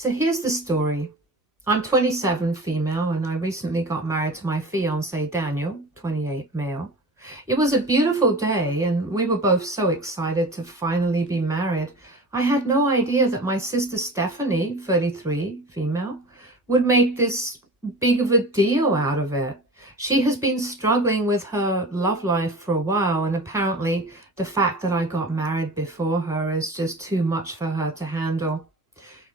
So here's the story. I'm 27, female, and I recently got married to my fiance, Daniel, 28, male. It was a beautiful day, and we were both so excited to finally be married. I had no idea that my sister Stephanie, 33, female, would make this big of a deal out of it. She has been struggling with her love life for a while, and apparently the fact that I got married before her is just too much for her to handle.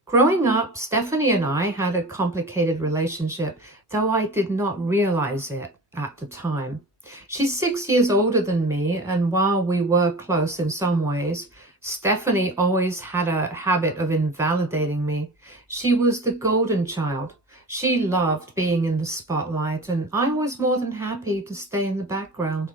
Growing up, Stephanie and I had a complicated relationship, though I did not realize it at the time. She's 6 years older than me, and while we were close in some ways, Stephanie always had a habit of invalidating me. She was the golden child. She loved being in the spotlight, and I was more than happy to stay in the background.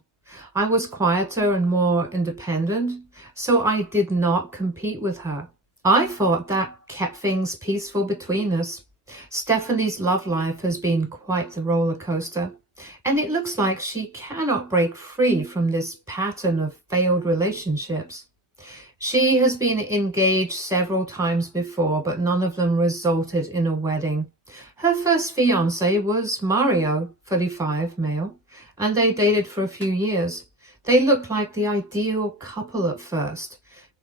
I was quieter and more independent, so I did not compete with her. I thought that kept things peaceful between us. Stephanie's love life has been quite the roller coaster, and it looks like she cannot break free from this pattern of failed relationships. She has been engaged several times before, but none of them resulted in a wedding. Her first fiancé was Mario, 35, male, and they dated for a few years. They looked like the ideal couple at first,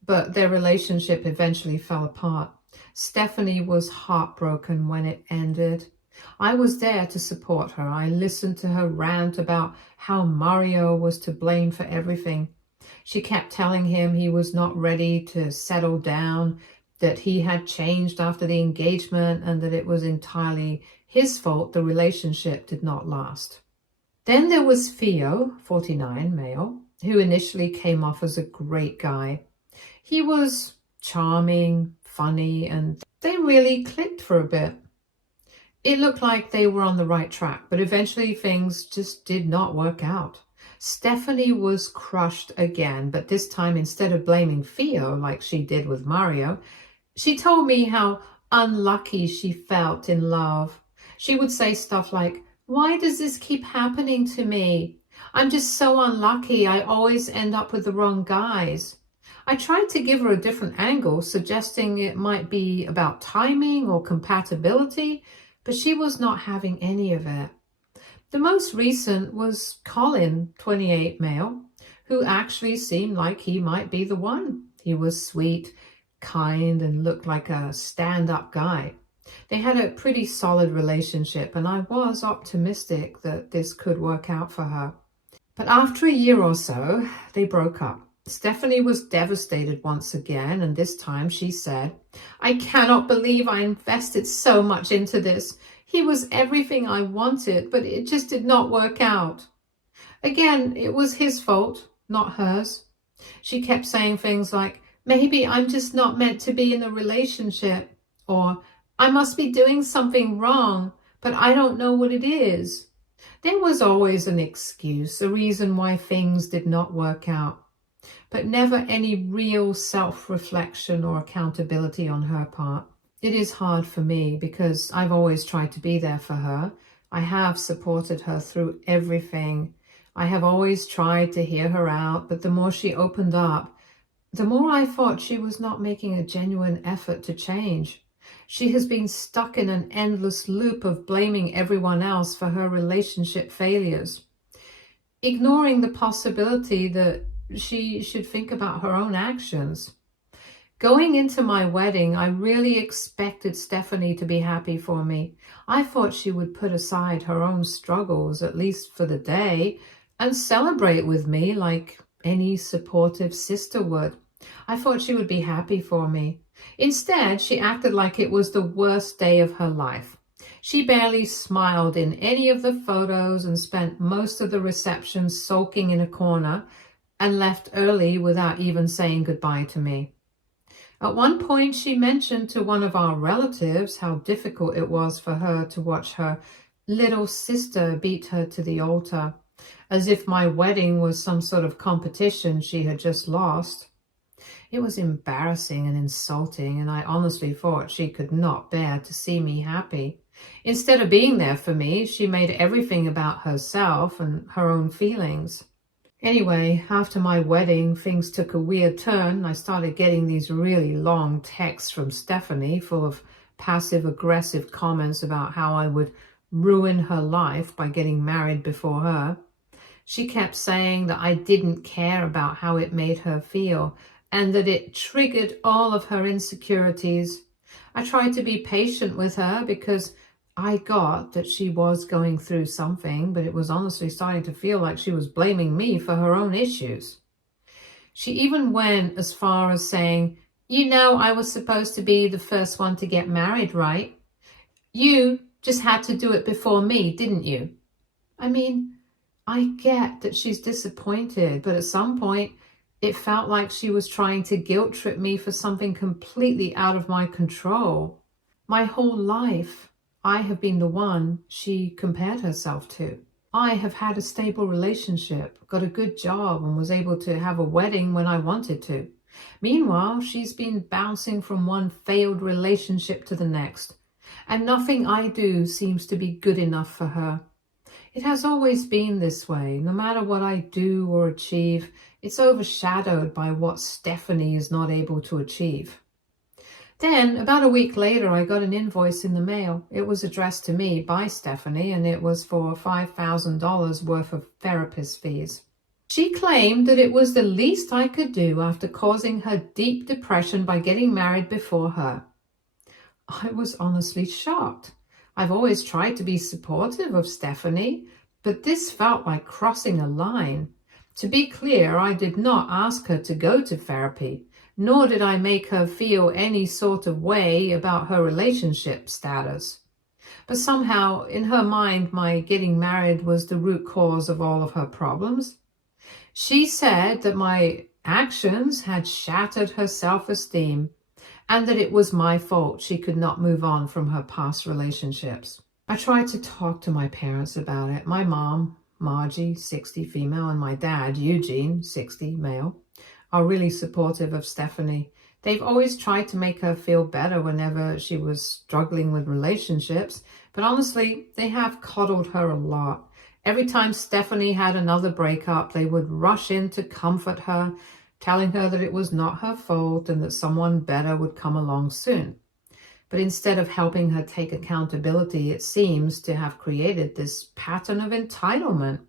but their relationship eventually fell apart. Stephanie was heartbroken when it ended. I was there to support her. I listened to her rant about how Mario was to blame for everything. She kept telling him he was not ready to settle down, that he had changed after the engagement, and that it was entirely his fault the relationship did not last. Then there was Theo, 49, male, who initially came off as a great guy. He was charming, funny, and they really clicked for a bit. It looked like they were on the right track, but eventually things just did not work out. Stephanie was crushed again, but this time instead of blaming Theo like she did with Mario, she told me how unlucky she felt in love. She would say stuff like, "Why does this keep happening to me? I'm just so unlucky. I always end up with the wrong guys." I tried to give her a different angle, suggesting it might be about timing or compatibility, but she was not having any of it. The most recent was Colin, 28, male, who actually seemed like he might be the one. He was sweet, kind, and looked like a stand-up guy. They had a pretty solid relationship, and I was optimistic that this could work out for her. But after a year or so, they broke up. Stephanie was devastated once again, and this time she said, "I cannot believe I invested so much into this. He was everything I wanted, but it just did not work out." Again, it was his fault, not hers. She kept saying things like, "Maybe I'm just not meant to be in a relationship," or "I must be doing something wrong, but I don't know what it is." There was always an excuse, a reason why things did not work out, but never any real self-reflection or accountability on her part. It is hard for me because I've always tried to be there for her. I have supported her through everything. I have always tried to hear her out, but the more she opened up, the more I thought she was not making a genuine effort to change. She has been stuck in an endless loop of blaming everyone else for her relationship failures, ignoring the possibility that she should think about her own actions. Going into my wedding, I really expected Stephanie to be happy for me. I thought she would put aside her own struggles, at least for the day, and celebrate with me like any supportive sister would. I thought she would be happy for me. Instead, she acted like it was the worst day of her life. She barely smiled in any of the photos and spent most of the reception sulking in a corner, and left early without even saying goodbye to me. At one point, she mentioned to one of our relatives how difficult it was for her to watch her little sister beat her to the altar, as if my wedding was some sort of competition she had just lost. It was embarrassing and insulting, and I honestly thought she could not bear to see me happy. Instead of being there for me, she made everything about herself and her own feelings. Anyway, after my wedding, things took a weird turn. I started getting these really long texts from Stephanie full of passive-aggressive comments about how I would ruin her life by getting married before her. She kept saying that I didn't care about how it made her feel and that it triggered all of her insecurities. I tried to be patient with her because I got that she was going through something, but it was honestly starting to feel like she was blaming me for her own issues. She even went as far as saying, "You know, I was supposed to be the first one to get married, right? You just had to do it before me, didn't you?" I mean, I get that she's disappointed, but at some point, it felt like she was trying to guilt trip me for something completely out of my control. My whole life, I have been the one she compared herself to. I have had a stable relationship, got a good job, and was able to have a wedding when I wanted to. Meanwhile, she's been bouncing from one failed relationship to the next, and nothing I do seems to be good enough for her. It has always been this way. No matter what I do or achieve, it's overshadowed by what Stephanie is not able to achieve. Then, about a week later, I got an invoice in the mail. It was addressed to me by Stephanie, and it was for $5,000 worth of therapist fees. She claimed that it was the least I could do after causing her deep depression by getting married before her. I was honestly shocked. I've always tried to be supportive of Stephanie, but this felt like crossing a line. To be clear, I did not ask her to go to therapy, nor did I make her feel any sort of way about her relationship status. But somehow, in her mind, my getting married was the root cause of all of her problems. She said that my actions had shattered her self-esteem and that it was my fault she could not move on from her past relationships. I tried to talk to my parents about it. My mom, Margie, 60, female, and my dad, Eugene, 60, male, are really supportive of Stephanie. They've always tried to make her feel better whenever she was struggling with relationships, but honestly, they have coddled her a lot. Every time Stephanie had another breakup, they would rush in to comfort her, telling her that it was not her fault and that someone better would come along soon. But instead of helping her take accountability, it seems to have created this pattern of entitlement.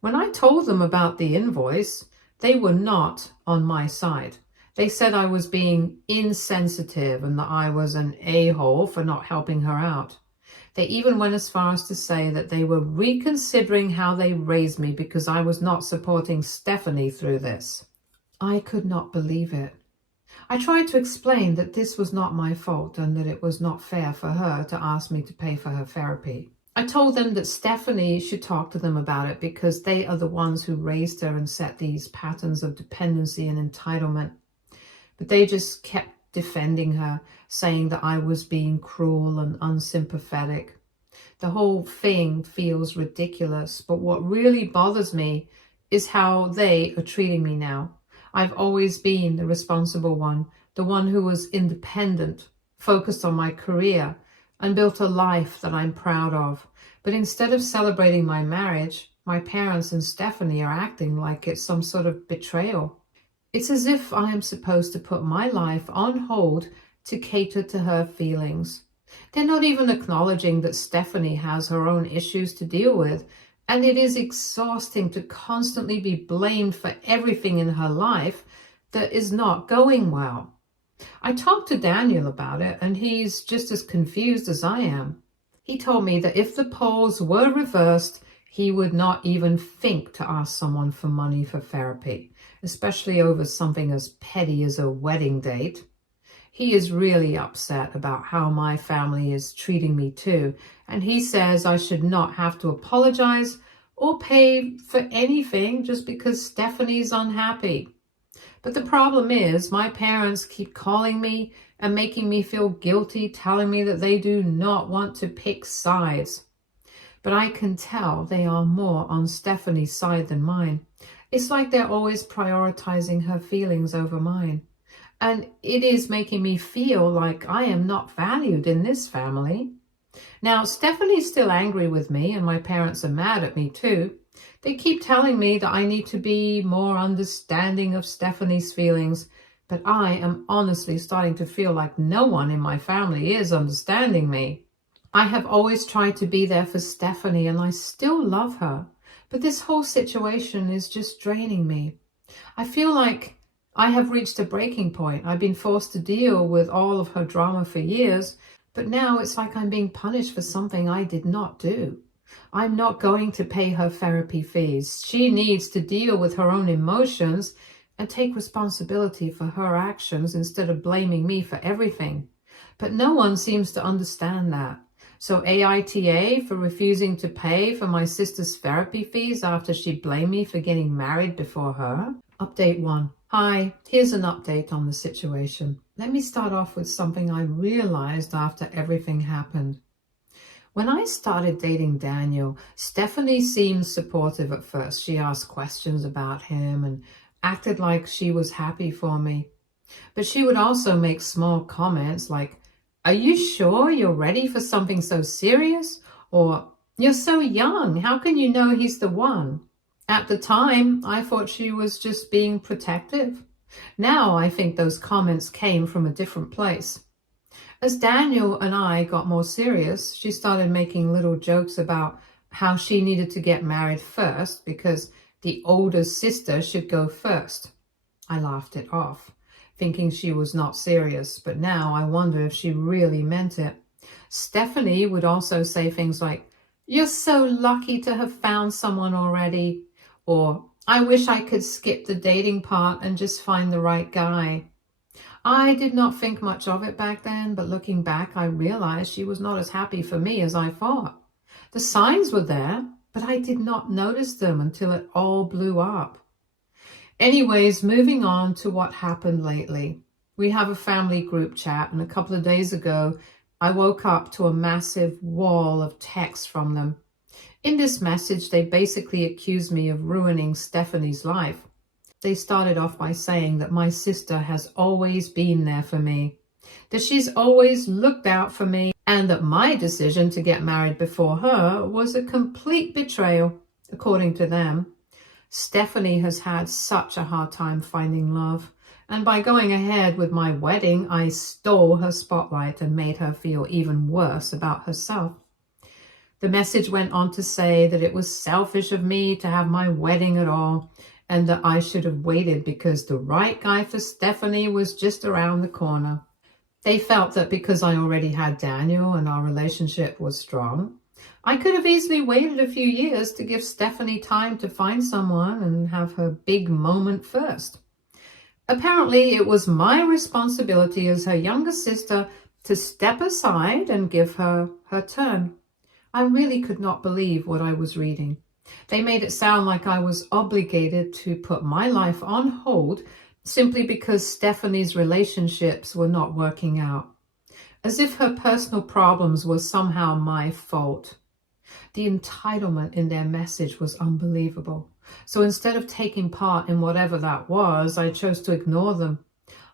When I told them about the invoice, they were not on my side. They said I was being insensitive and that I was an a-hole for not helping her out. They even went as far as to say that they were reconsidering how they raised me because I was not supporting Stephanie through this. I could not believe it. I tried to explain that this was not my fault and that it was not fair for her to ask me to pay for her therapy. I told them that Stephanie should talk to them about it because they are the ones who raised her and set these patterns of dependency and entitlement. But they just kept defending her, saying that I was being cruel and unsympathetic. The whole thing feels ridiculous, but what really bothers me is how they are treating me now. I've always been the responsible one, the one who was independent, focused on my career, and built a life that I'm proud of. But instead of celebrating my marriage, my parents and Stephanie are acting like it's some sort of betrayal. It's as if I am supposed to put my life on hold to cater to her feelings. They're not even acknowledging that Stephanie has her own issues to deal with, and it is exhausting to constantly be blamed for everything in her life that is not going well. I talked to Daniel about it, and he's just as confused as I am. He told me that if the polls were reversed, he would not even think to ask someone for money for therapy, especially over something as petty as a wedding date. He is really upset about how my family is treating me too, and he says I should not have to apologize or pay for anything just because Stephanie's unhappy. But the problem is my parents keep calling me and making me feel guilty, telling me that they do not want to pick sides. But I can tell they are more on Stephanie's side than mine. It's like they're always prioritizing her feelings over mine. And it is making me feel like I am not valued in this family. Now, Stephanie's still angry with me and my parents are mad at me too. They keep telling me that I need to be more understanding of Stephanie's feelings, but I am honestly starting to feel like no one in my family is understanding me. I have always tried to be there for Stephanie and I still love her, but this whole situation is just draining me. I feel like I have reached a breaking point. I've been forced to deal with all of her drama for years, but now it's like I'm being punished for something I did not do. I'm not going to pay her therapy fees. She needs to deal with her own emotions and take responsibility for her actions instead of blaming me for everything. But no one seems to understand that. So aita for refusing to pay for my sister's therapy fees after she blamed me for getting married before her. Update 1. Hi, here's an update on the situation. Let me start off with something I realized after everything happened. When I started dating Daniel, Stephanie seemed supportive at first. She asked questions about him and acted like she was happy for me. But she would also make small comments like, "Are you sure you're ready for something so serious?" Or, "You're so young, how can you know he's the one?" At the time, I thought she was just being protective. Now I think those comments came from a different place. As Daniel and I got more serious, she started making little jokes about how she needed to get married first because the older sister should go first. I laughed it off, thinking she was not serious, but now I wonder if she really meant it. Stephanie would also say things like, "You're so lucky to have found someone already," or "I wish I could skip the dating part and just find the right guy." I did not think much of it back then, but looking back, I realized she was not as happy for me as I thought. The signs were there, but I did not notice them until it all blew up. Anyways, moving on to what happened lately. We have a family group chat, and a couple of days ago, I woke up to a massive wall of text from them. In this message, they basically accused me of ruining Stephanie's life. They started off by saying that my sister has always been there for me, that she's always looked out for me, and that my decision to get married before her was a complete betrayal, according to them. Stephanie has had such a hard time finding love, and by going ahead with my wedding, I stole her spotlight and made her feel even worse about herself. The message went on to say that it was selfish of me to have my wedding at all, and that I should have waited because the right guy for Stephanie was just around the corner. They felt that because I already had Daniel and our relationship was strong, I could have easily waited a few years to give Stephanie time to find someone and have her big moment first. Apparently, it was my responsibility as her younger sister to step aside and give her her turn. I really could not believe what I was reading. They made it sound like I was obligated to put my life on hold simply because Stephanie's relationships were not working out, as if her personal problems were somehow my fault. The entitlement in their message was unbelievable. So instead of taking part in whatever that was, I chose to ignore them.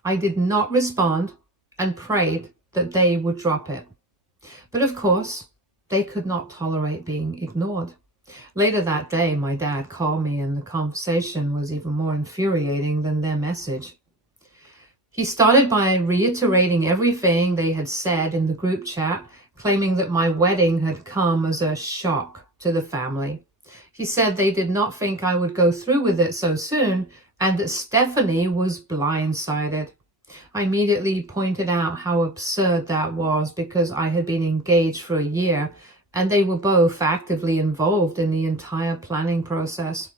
I did not respond and prayed that they would drop it. But of course, they could not tolerate being ignored. Later that day, my dad called me and the conversation was even more infuriating than their message. He started by reiterating everything they had said in the group chat, claiming that my wedding had come as a shock to the family. He said they did not think I would go through with it so soon and that Stephanie was blindsided. I immediately pointed out how absurd that was because I had been engaged for a year and they were both actively involved in the entire planning process.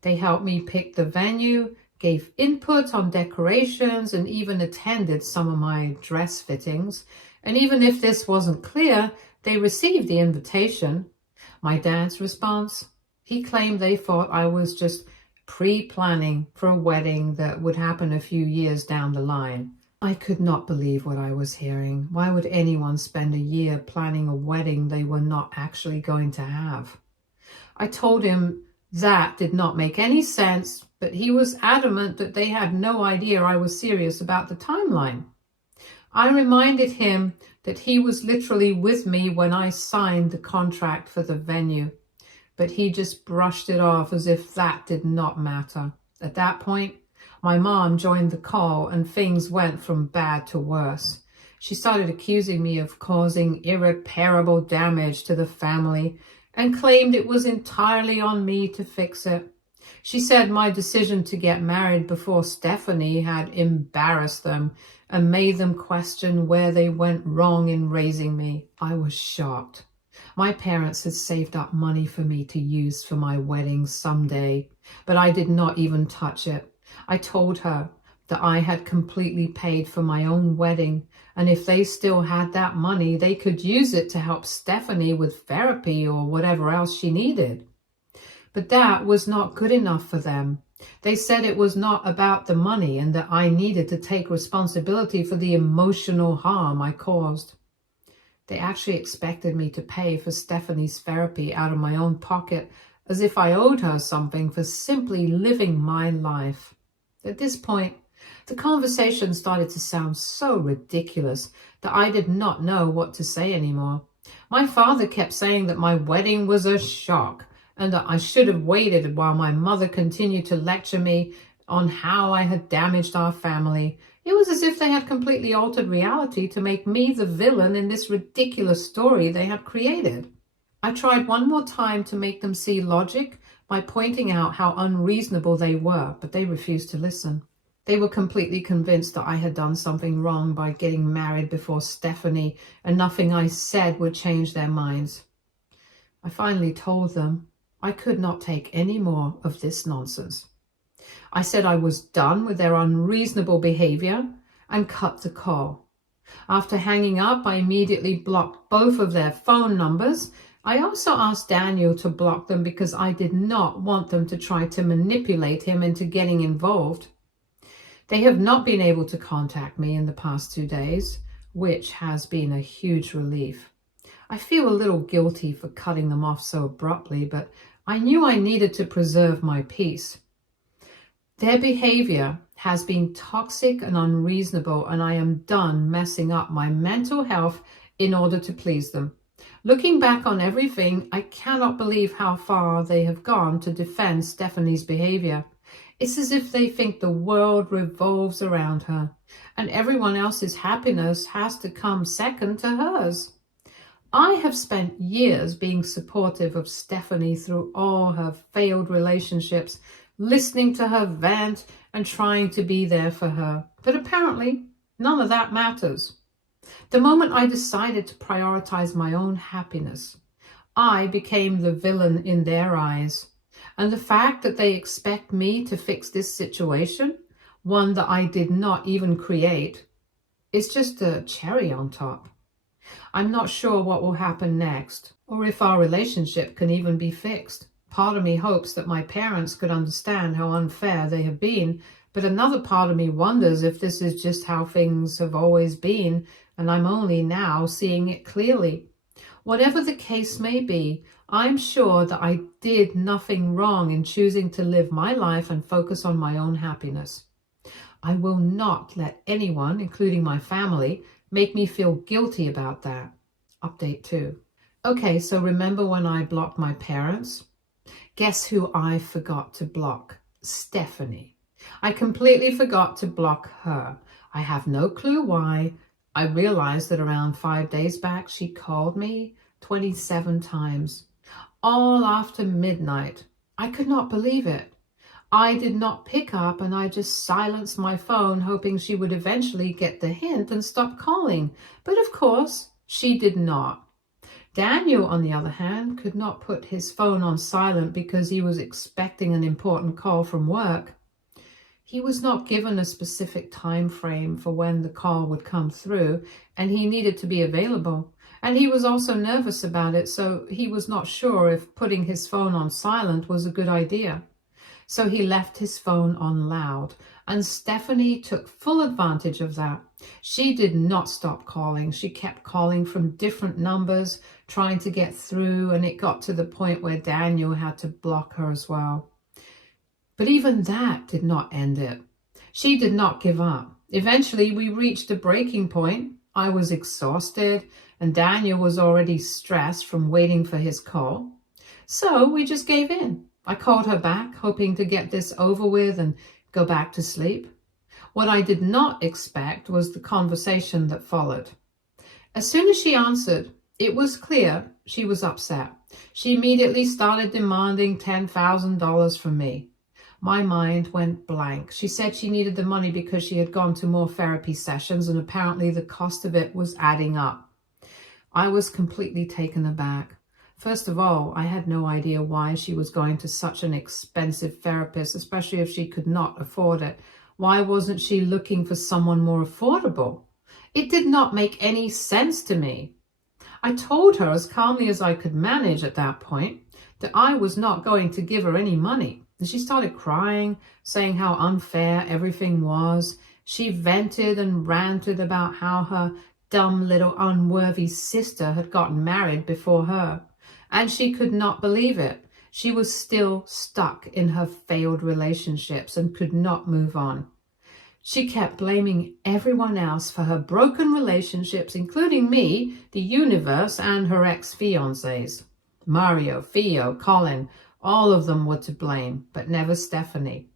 They helped me pick the venue, gave input on decorations, and even attended some of my dress fittings. And even if this wasn't clear, they received the invitation. My dad's response? He claimed they thought I was just pre-planning for a wedding that would happen a few years down the line. I could not believe what I was hearing. Why would anyone spend a year planning a wedding they were not actually going to have? I told him that did not make any sense, but he was adamant that they had no idea I was serious about the timeline. I reminded him that he was literally with me when I signed the contract for the venue, but he just brushed it off as if that did not matter. At that point, my mom joined the call and things went from bad to worse. She started accusing me of causing irreparable damage to the family and claimed it was entirely on me to fix it. She said my decision to get married before Stephanie had embarrassed them and made them question where they went wrong in raising me. I was shocked. My parents had saved up money for me to use for my wedding someday, but I did not even touch it. I told her that I had completely paid for my own wedding, and if they still had that money, they could use it to help Stephanie with therapy or whatever else she needed. But that was not good enough for them. They said it was not about the money and that I needed to take responsibility for the emotional harm I caused. They actually expected me to pay for Stephanie's therapy out of my own pocket, as if I owed her something for simply living my life. At this point, the conversation started to sound so ridiculous that I did not know what to say anymore. My father kept saying that my wedding was a shock and that I should have waited while my mother continued to lecture me on how I had damaged our family. It was as if they had completely altered reality to make me the villain in this ridiculous story they had created. I tried one more time to make them see logic by pointing out how unreasonable they were, but they refused to listen. They were completely convinced that I had done something wrong by getting married before Stephanie, and nothing I said would change their minds. I finally told them I could not take any more of this nonsense. I said I was done with their unreasonable behavior and cut the call. After hanging up, I immediately blocked both of their phone numbers. I also asked Daniel to block them because I did not want them to try to manipulate him into getting involved. They have not been able to contact me in the past 2 days, which has been a huge relief. I feel a little guilty for cutting them off so abruptly, but I knew I needed to preserve my peace. Their behavior has been toxic and unreasonable, and I am done messing up my mental health in order to please them. Looking back on everything, I cannot believe how far they have gone to defend Stephanie's behavior. It's as if they think the world revolves around her, and everyone else's happiness has to come second to hers. I have spent years being supportive of Stephanie through all her failed relationships, listening to her vent and trying to be there for her. But apparently, none of that matters. The moment I decided to prioritize my own happiness, I became the villain in their eyes. And the fact that they expect me to fix this situation, one that I did not even create, is just a cherry on top. I'm not sure what will happen next, or if our relationship can even be fixed. Part of me hopes that my parents could understand how unfair they have been, but another part of me wonders if this is just how things have always been, and I'm only now seeing it clearly. Whatever the case may be, I'm sure that I did nothing wrong in choosing to live my life and focus on my own happiness. I will not let anyone, including my family, make me feel guilty about that. Update 2. Okay, so remember when I blocked my parents? Guess who I forgot to block? Stephanie. I completely forgot to block her. I have no clue why. I realized that around 5 days back, she called me 27 times, all after midnight. I could not believe it. I did not pick up and I just silenced my phone, hoping she would eventually get the hint and stop calling. But of course, she did not. Daniel, on the other hand, could not put his phone on silent because he was expecting an important call from work. He was not given a specific time frame for when the call would come through, and he needed to be available. And he was also nervous about it, so he was not sure if putting his phone on silent was a good idea. So he left his phone on loud, and Stephanie took full advantage of that. She did not stop calling. She kept calling from different numbers, trying to get through, and it got to the point where Daniel had to block her as well. But even that did not end it. She did not give up. Eventually, we reached a breaking point. I was exhausted, and Daniel was already stressed from waiting for his call. So we just gave in. I called her back, hoping to get this over with and go back to sleep. What I did not expect was the conversation that followed. As soon as she answered, it was clear she was upset. She immediately started demanding $10,000 from me. My mind went blank. She said she needed the money because she had gone to more therapy sessions and apparently the cost of it was adding up. I was completely taken aback. First of all, I had no idea why she was going to such an expensive therapist, especially if she could not afford it. Why wasn't she looking for someone more affordable? It did not make any sense to me. I told her as calmly as I could manage at that point that I was not going to give her any money. And she started crying, saying how unfair everything was. She vented and ranted about how her dumb little unworthy sister had gotten married before her. And she could not believe it. She was still stuck in her failed relationships and could not move on. She kept blaming everyone else for her broken relationships, including me, the universe, and her ex-fiancés. Mario, Theo, Colin, all of them were to blame, but never Stephanie.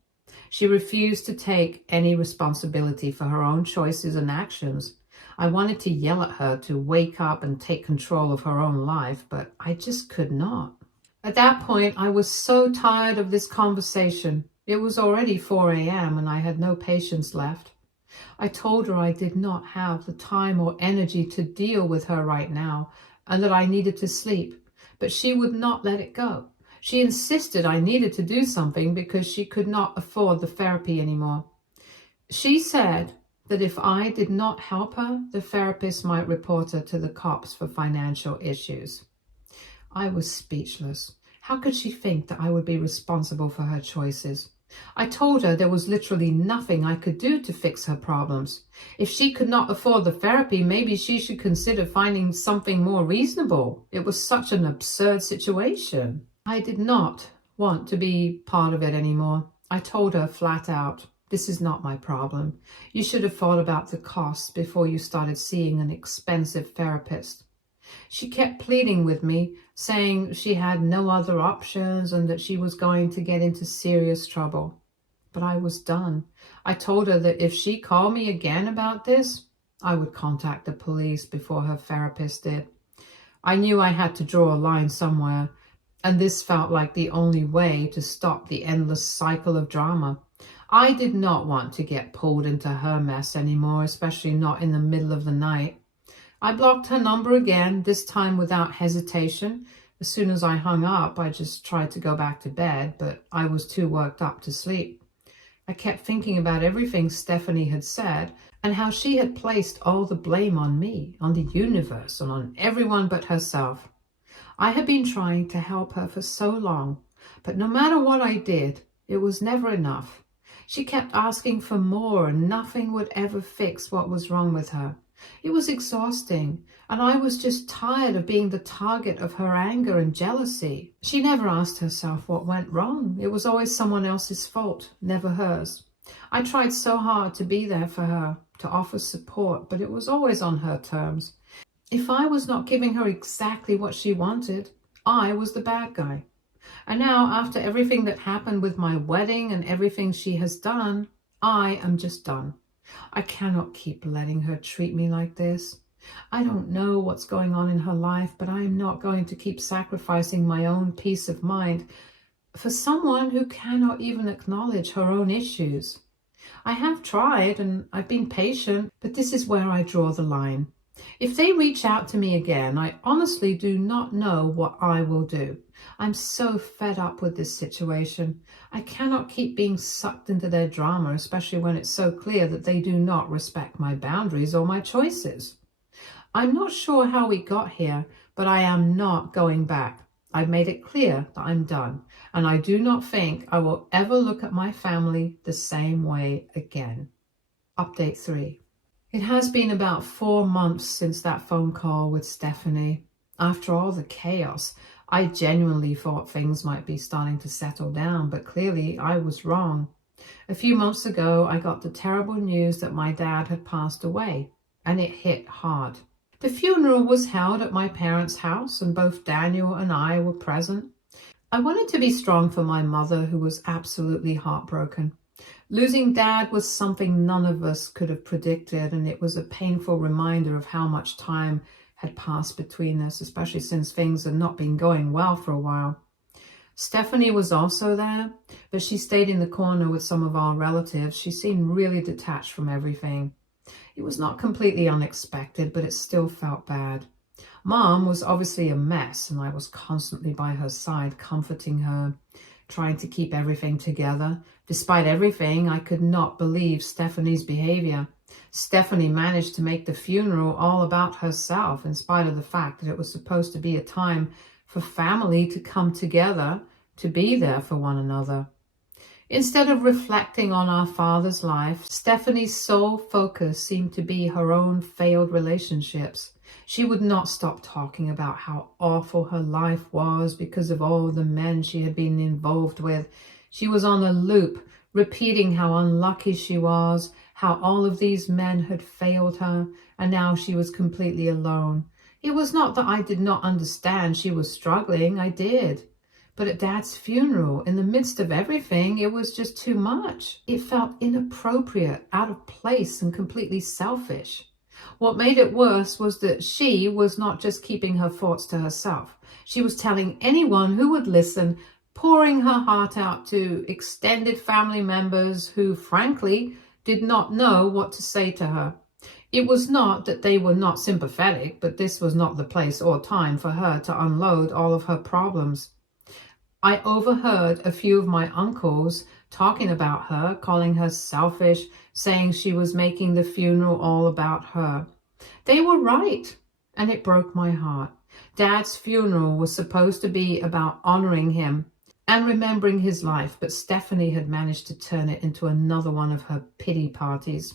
She refused to take any responsibility for her own choices and actions. I wanted to yell at her to wake up and take control of her own life, but I just could not. At that point, I was so tired of this conversation. It was already 4 a.m. and I had no patience left. I told her I did not have the time or energy to deal with her right now and that I needed to sleep, but she would not let it go. She insisted I needed to do something because she could not afford the therapy anymore. She said that if I did not help her, the therapist might report her to the cops for financial issues. I was speechless. How could she think that I would be responsible for her choices? I told her there was literally nothing I could do to fix her problems. If she could not afford the therapy, maybe she should consider finding something more reasonable. It was such an absurd situation. I did not want to be part of it anymore. I told her flat out, this is not my problem. You should have thought about the costs before you started seeing an expensive therapist. She kept pleading with me, saying she had no other options and that she was going to get into serious trouble. But I was done. I told her that if she called me again about this, I would contact the police before her therapist did. I knew I had to draw a line somewhere, and this felt like the only way to stop the endless cycle of drama. I did not want to get pulled into her mess anymore, especially not in the middle of the night. I blocked her number again, this time without hesitation. As soon as I hung up, I just tried to go back to bed, but I was too worked up to sleep. I kept thinking about everything Stephanie had said and how she had placed all the blame on me, on the universe, and on everyone but herself. I had been trying to help her for so long, but no matter what I did, it was never enough. She kept asking for more and nothing would ever fix what was wrong with her. It was exhausting, and I was just tired of being the target of her anger and jealousy. She never asked herself what went wrong. It was always someone else's fault, never hers. I tried so hard to be there for her, to offer support, but it was always on her terms. If I was not giving her exactly what she wanted, I was the bad guy. And now, after everything that happened with my wedding and everything she has done, I am just done. I cannot keep letting her treat me like this. I don't know what's going on in her life, but I am not going to keep sacrificing my own peace of mind for someone who cannot even acknowledge her own issues. I have tried and I've been patient, but this is where I draw the line. If they reach out to me again, I honestly do not know what I will do. I'm so fed up with this situation. I cannot keep being sucked into their drama, especially when it's so clear that they do not respect my boundaries or my choices. I'm not sure how we got here, but I am not going back. I've made it clear that I'm done, and I do not think I will ever look at my family the same way again. Update 3. It has been about 4 months since that phone call with Stephanie. After all the chaos, I genuinely thought things might be starting to settle down, but clearly I was wrong. A few months ago, I got the terrible news that my dad had passed away, and it hit hard. The funeral was held at my parents' house, and both Daniel and I were present. I wanted to be strong for my mother, who was absolutely heartbroken. Losing Dad was something none of us could have predicted, and it was a painful reminder of how much time had passed between us, especially since things had not been going well for a while. Stephanie was also there, but she stayed in the corner with some of our relatives. She seemed really detached from everything. It was not completely unexpected, but it still felt bad. Mom was obviously a mess, and I was constantly by her side, comforting her, trying to keep everything together. Despite everything, I could not believe Stephanie's behavior. Stephanie managed to make the funeral all about herself, in spite of the fact that it was supposed to be a time for family to come together, to be there for one another. Instead of reflecting on our father's life, Stephanie's sole focus seemed to be her own failed relationships. She would not stop talking about how awful her life was because of all the men she had been involved with. She was on a loop, repeating how unlucky she was, how all of these men had failed her, and now she was completely alone. It was not that I did not understand she was struggling. I did. But at Dad's funeral, in the midst of everything, it was just too much. It felt inappropriate, out of place, and completely selfish. What made it worse was that she was not just keeping her thoughts to herself. She was telling anyone who would listen, pouring her heart out to extended family members who, frankly, did not know what to say to her. It was not that they were not sympathetic, but this was not the place or time for her to unload all of her problems. I overheard a few of my uncles talking about her, calling her selfish, saying she was making the funeral all about her. They were right, and it broke my heart. Dad's funeral was supposed to be about honoring him and remembering his life, but Stephanie had managed to turn it into another one of her pity parties.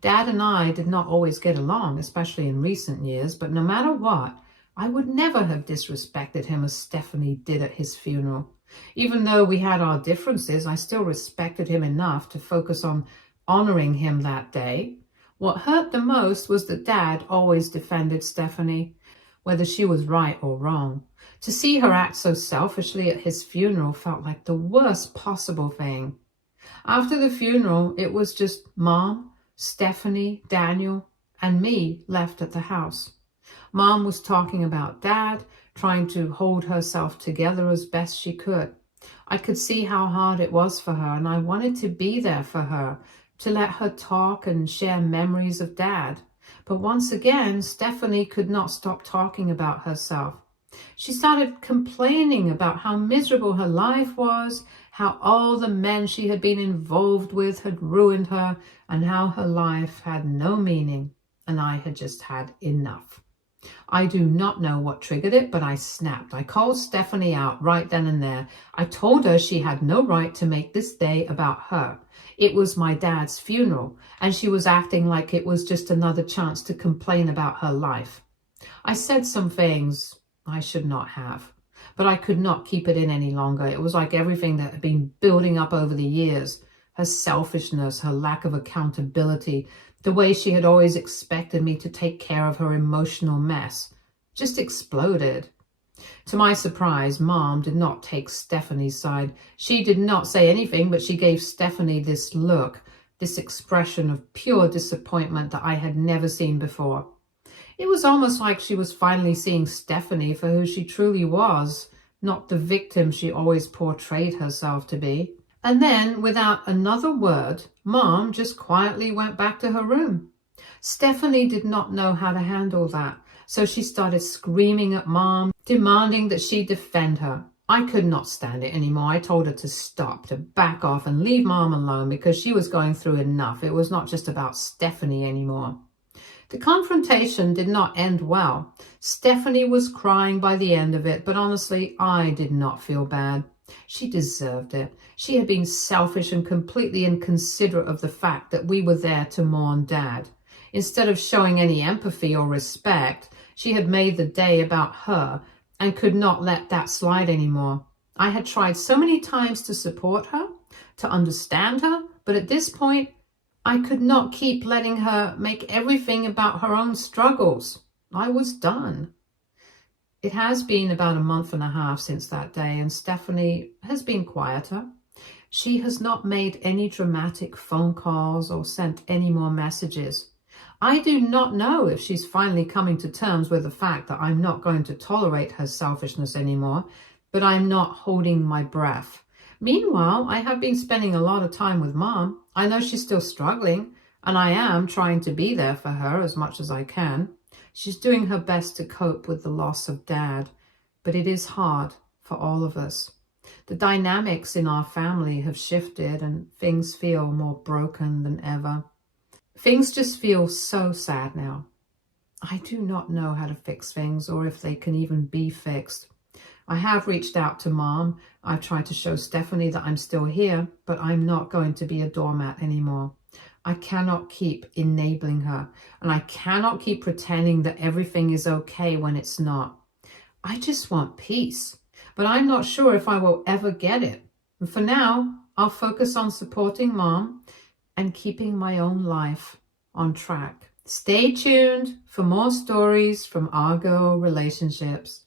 Dad and I did not always get along, especially in recent years, but no matter what, I would never have disrespected him as Stephanie did at his funeral. Even though we had our differences, I still respected him enough to focus on honoring him that day. What hurt the most was that Dad always defended Stephanie, whether she was right or wrong. To see her act so selfishly at his funeral felt like the worst possible thing. After the funeral, it was just Mom, Stephanie, Daniel, and me left at the house. Mom was talking about Dad, trying to hold herself together as best she could. I could see how hard it was for her, and I wanted to be there for her, to let her talk and share memories of Dad. But once again, Stephanie could not stop talking about herself. She started complaining about how miserable her life was, how all the men she had been involved with had ruined her, and how her life had no meaning, and I had just had enough. I do not know what triggered it, but I snapped. I called Stephanie out right then and there. I told her she had no right to make this day about her. It was my dad's funeral, and she was acting like it was just another chance to complain about her life. I said some things I should not have, but I could not keep it in any longer. It was like everything that had been building up over the years, her selfishness, her lack of accountability, the way she had always expected me to take care of her emotional mess, just exploded. To my surprise, Mom did not take Stephanie's side. She did not say anything, but she gave Stephanie this look, this expression of pure disappointment that I had never seen before. It was almost like she was finally seeing Stephanie for who she truly was, not the victim she always portrayed herself to be. And then, without another word, Mom just quietly went back to her room. Stephanie did not know how to handle that, so she started screaming at Mom, demanding that she defend her. I could not stand it anymore. I told her to stop, to back off and leave Mom alone because she was going through enough. It was not just about Stephanie anymore. The confrontation did not end well. Stephanie was crying by the end of it, but honestly, I did not feel bad. She deserved it. She had been selfish and completely inconsiderate of the fact that we were there to mourn Dad. Instead of showing any empathy or respect, she had made the day about her and could not let that slide anymore. I had tried so many times to support her, to understand her, but at this point, I could not keep letting her make everything about her own struggles. I was done. It has been about a month and a half since that day, and Stephanie has been quieter. She has not made any dramatic phone calls or sent any more messages. I do not know if she's finally coming to terms with the fact that I'm not going to tolerate her selfishness anymore, but I'm not holding my breath. Meanwhile, I have been spending a lot of time with Mom. I know she's still struggling, and I am trying to be there for her as much as I can. She's doing her best to cope with the loss of Dad, but it is hard for all of us. The dynamics in our family have shifted and things feel more broken than ever. Things just feel so sad now. I do not know how to fix things or if they can even be fixed. I have reached out to Mom. I've tried to show Stephanie that I'm still here, but I'm not going to be a doormat anymore. I cannot keep enabling her, and I cannot keep pretending that everything is okay when it's not. I just want peace, but I'm not sure if I will ever get it. And for now, I'll focus on supporting Mom and keeping my own life on track. Stay tuned for more stories from our girl relationships.